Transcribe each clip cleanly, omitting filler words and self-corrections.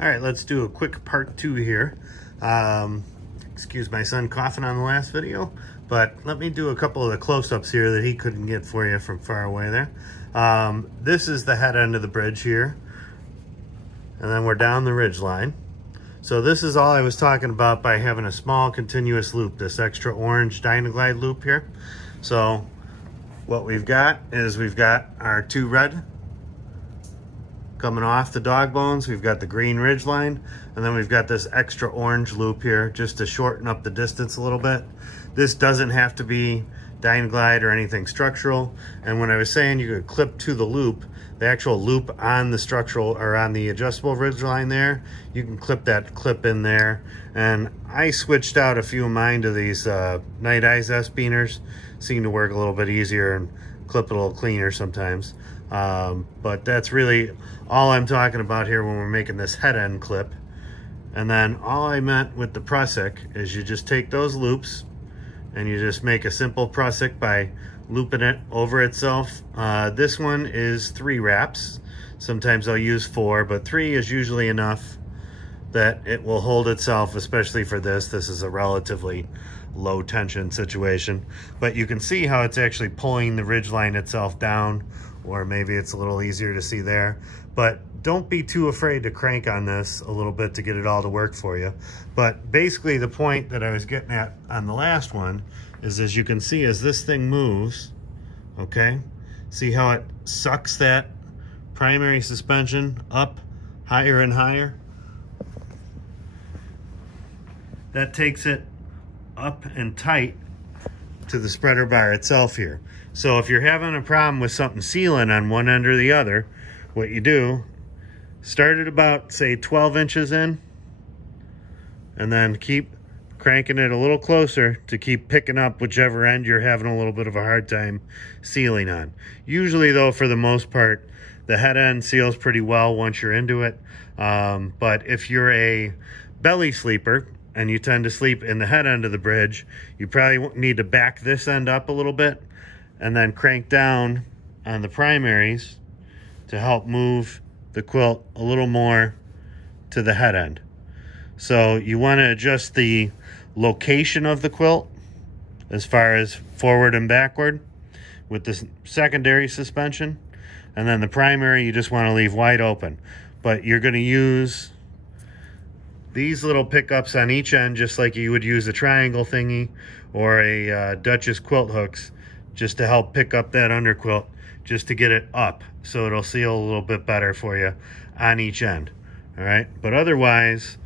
All right, let's do a quick part 2 here. Excuse my son coughing on the last video, but let me do a couple of the close-ups here that he couldn't get for you from far away there. This is the head end of the bridge here, and then we're down the ridge line. So this is all I was talking about by having a small continuous loop, this extra orange Dynaglide loop here. So what we've got is we've got our 2 red coming off the dog bones, we've got the green ridge line, and then we've got this extra orange loop here just to shorten up the distance a little bit. This doesn't have to be Dynaglide or anything structural. And when I was saying you could clip to the loop, the actual loop on the structural or on the adjustable ridge line there, you can clip that clip in there. And I switched out a few of mine to these Night Eyes S-Beaners. Seem to work a little bit easier and clip it a little cleaner sometimes. But that's really all I'm talking about here when we're making this head end clip. And then all I meant with the prusik is you just take those loops and you just make a simple prusik by looping it over itself. This one is 3 wraps. Sometimes I'll use 4, but 3 is usually enough that it will hold itself, especially for this. This is a relatively low tension situation, but you can see how it's actually pulling the ridge line itself down, or maybe it's a little easier to see there. But don't be too afraid to crank on this a little bit to get it all to work for you. But basically the point that I was getting at on the last one is, as you can see, as this thing moves, okay, see how it sucks that primary suspension up higher and higher? That takes it up and tight to the spreader bar itself here. So if you're having a problem with something sealing on one end or the other, what you do, start at about, say, 12 inches in, and then keep cranking it a little closer to keep picking up whichever end you're having a little bit of a hard time sealing on. Usually, though, for the most part, the head end seals pretty well once you're into it. But if you're a belly sleeper and you tend to sleep in the head end of the bridge, you probably need to back this end up a little bit and then crank down on the primaries to help move the quilt a little more to the head end. So you want to adjust the location of the quilt as far as forward and backward with the secondary suspension, and then the primary you just want to leave wide open. But you're going to use these little pickups on each end just like you would use a triangle thingy or a Duchess quilt hooks, just to help pick up that underquilt, just to get it up so it'll seal a little bit better for you on each end. All right, but otherwise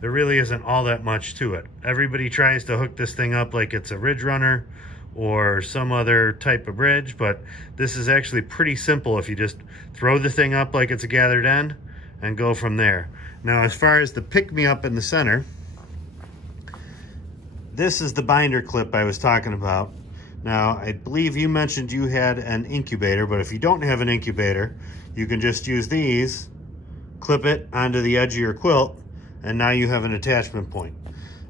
there really isn't all that much to it. Everybody tries to hook this thing up like it's a ridge runner or some other type of bridge, but this is actually pretty simple if you just throw the thing up like it's a gathered end and go from there. Now, as far as the pick-me-up in the center, this is the binder clip I was talking about. Now, I believe you mentioned you had an incubator, but if you don't have an incubator, you can just use these, clip it onto the edge of your quilt, and now you have an attachment point.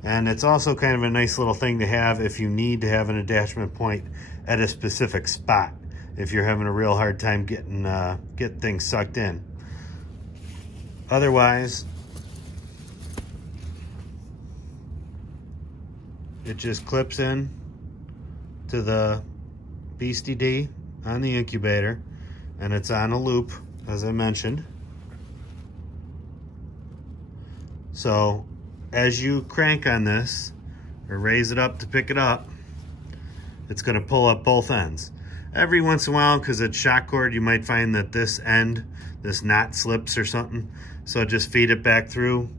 And it's also kind of a nice little thing to have if you need to have an attachment point at a specific spot, if you're having a real hard time getting things sucked in. Otherwise, it just clips in to the Beastie D on the incubator, and it's on a loop, as I mentioned. So as you crank on this or raise it up to pick it up, it's going to pull up both ends. Every once in a while, because it's shock cord, you might find that this end, this knot slips or something. So just feed it back through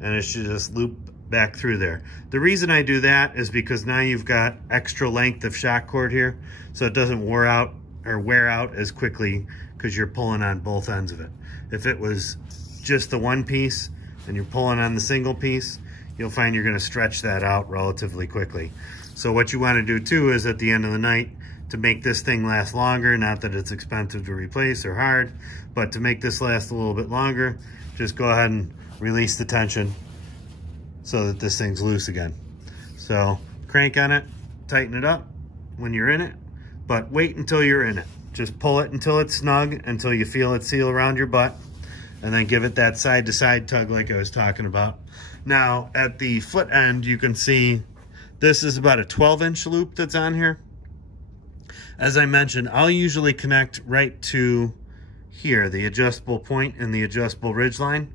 and it should just loop back through there. The reason I do that is because now you've got extra length of shock cord here, so it doesn't wear out as quickly because you're pulling on both ends of it. If it was just the one piece and you're pulling on the single piece, you'll find you're going to stretch that out relatively quickly. So what you want to do too is at the end of the night, to make this thing last longer, not that it's expensive to replace or hard, but to make this last a little bit longer, just go ahead and release the tension so that this thing's loose again. So crank on it, tighten it up when you're in it, but wait until you're in it. Just pull it until it's snug, until you feel it seal around your butt, and then give it that side to side tug like I was talking about. Now at the foot end, you can see this is about a 12-inch loop that's on here. As I mentioned, I'll usually connect right to here, the adjustable point and the adjustable ridge line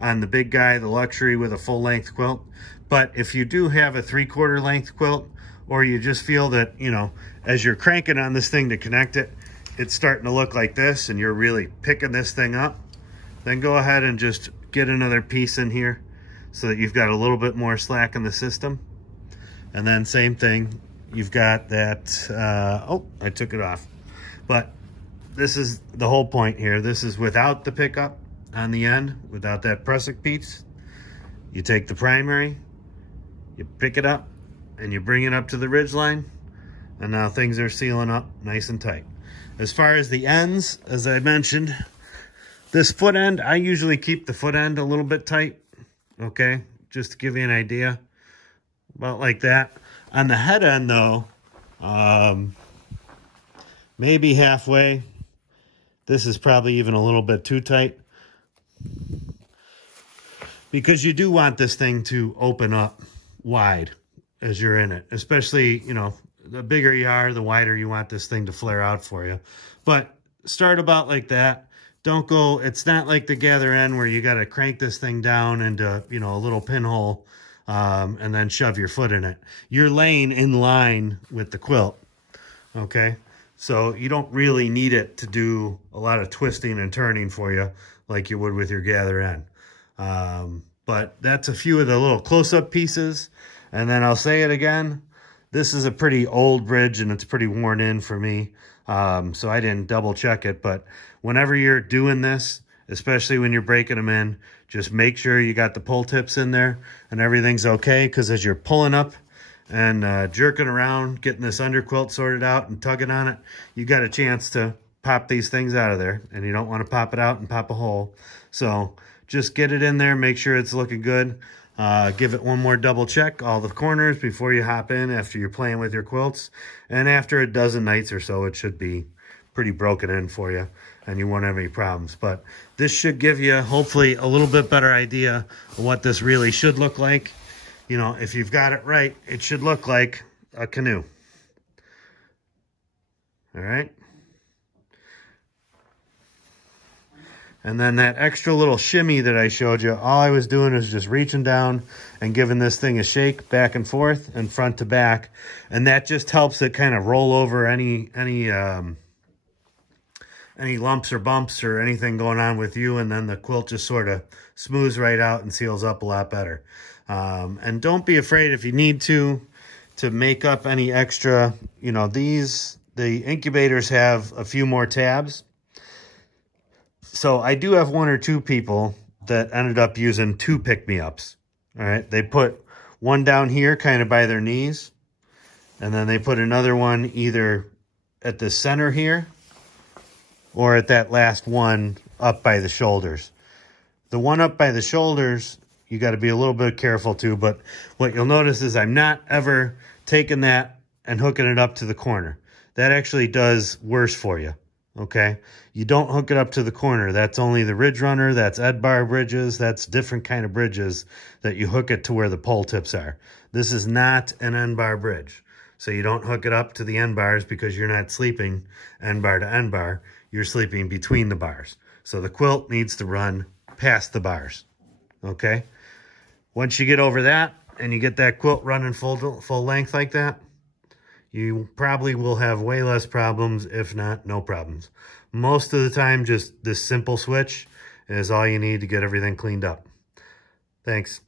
on the big guy, the luxury with a full length quilt. But if you do have a 3/4 length quilt, or you just feel that, you know, as you're cranking on this thing to connect it, it's starting to look like this and you're really picking this thing up, then go ahead and just get another piece in here so that you've got a little bit more slack in the system. And then same thing, you've got that, oh, I took it off. But this is the whole point here. This is without the pickup on the end, without that prusik piece. You take the primary, you pick it up, and you bring it up to the ridge line, and now things are sealing up nice and tight. As far as the ends, as I mentioned, this foot end, I usually keep the foot end a little bit tight, okay? Just to give you an idea, about like that. On the head end though, maybe halfway. This is probably even a little bit too tight, because you do want this thing to open up wide as you're in it, especially, you know, the bigger you are, the wider you want this thing to flare out for you. But start about like that. Don't go, it's not like the gather end where you got to crank this thing down into, you know, a little pinhole and then shove your foot in it. You're laying in line with the quilt, okay? So you don't really need it to do a lot of twisting and turning for you like you would with your gather end. But that's a few of the little close-up pieces. And then I'll say it again, this is a pretty old bridge and it's pretty worn in for me. So I didn't double check it, but whenever you're doing this, especially when you're breaking them in, just make sure you got the pull tips in there and everything's okay, because as you're pulling up and jerking around, getting this under quilt sorted out and tugging on it, you got a chance to pop these things out of there, and you don't want to pop it out and pop a hole. So just get it in there, make sure it's looking good. Give it one more double check, all the corners, before you hop in after you're playing with your quilts. And after a dozen nights or so, it should be pretty broken in for you and you won't have any problems. But this should give you, hopefully, a little bit better idea of what this really should look like. You know, if you've got it right, it should look like a canoe. All right. And then that extra little shimmy that I showed you, all I was doing was just reaching down and giving this thing a shake back and forth and front to back. And that just helps it kind of roll over any lumps or bumps or anything going on with you. And then the quilt just sort of smooths right out and seals up a lot better. And don't be afraid if you need to make up any extra, you know, the incubators have a few more tabs. So I do have one or two people that ended up using 2 pick-me-ups. All right, they put one down here kind of by their knees, and then they put another one either at the center here or at that last one up by the shoulders. The one up by the shoulders, you got to be a little bit careful too, but what you'll notice is I'm not ever taking that and hooking it up to the corner. That actually does worse for you. Okay, you don't hook it up to the corner. That's only the ridge runner. That's Ed bar bridges. That's different kind of bridges that you hook it to where the pole tips are. This is not an end bar bridge. So you don't hook it up to the end bars because you're not sleeping end bar to end bar. You're sleeping between the bars. So the quilt needs to run past the bars. Okay. Once you get over that and you get that quilt running full length like that, you probably will have way less problems, if not no problems. Most of the time, just this simple switch is all you need to get everything cleaned up. Thanks.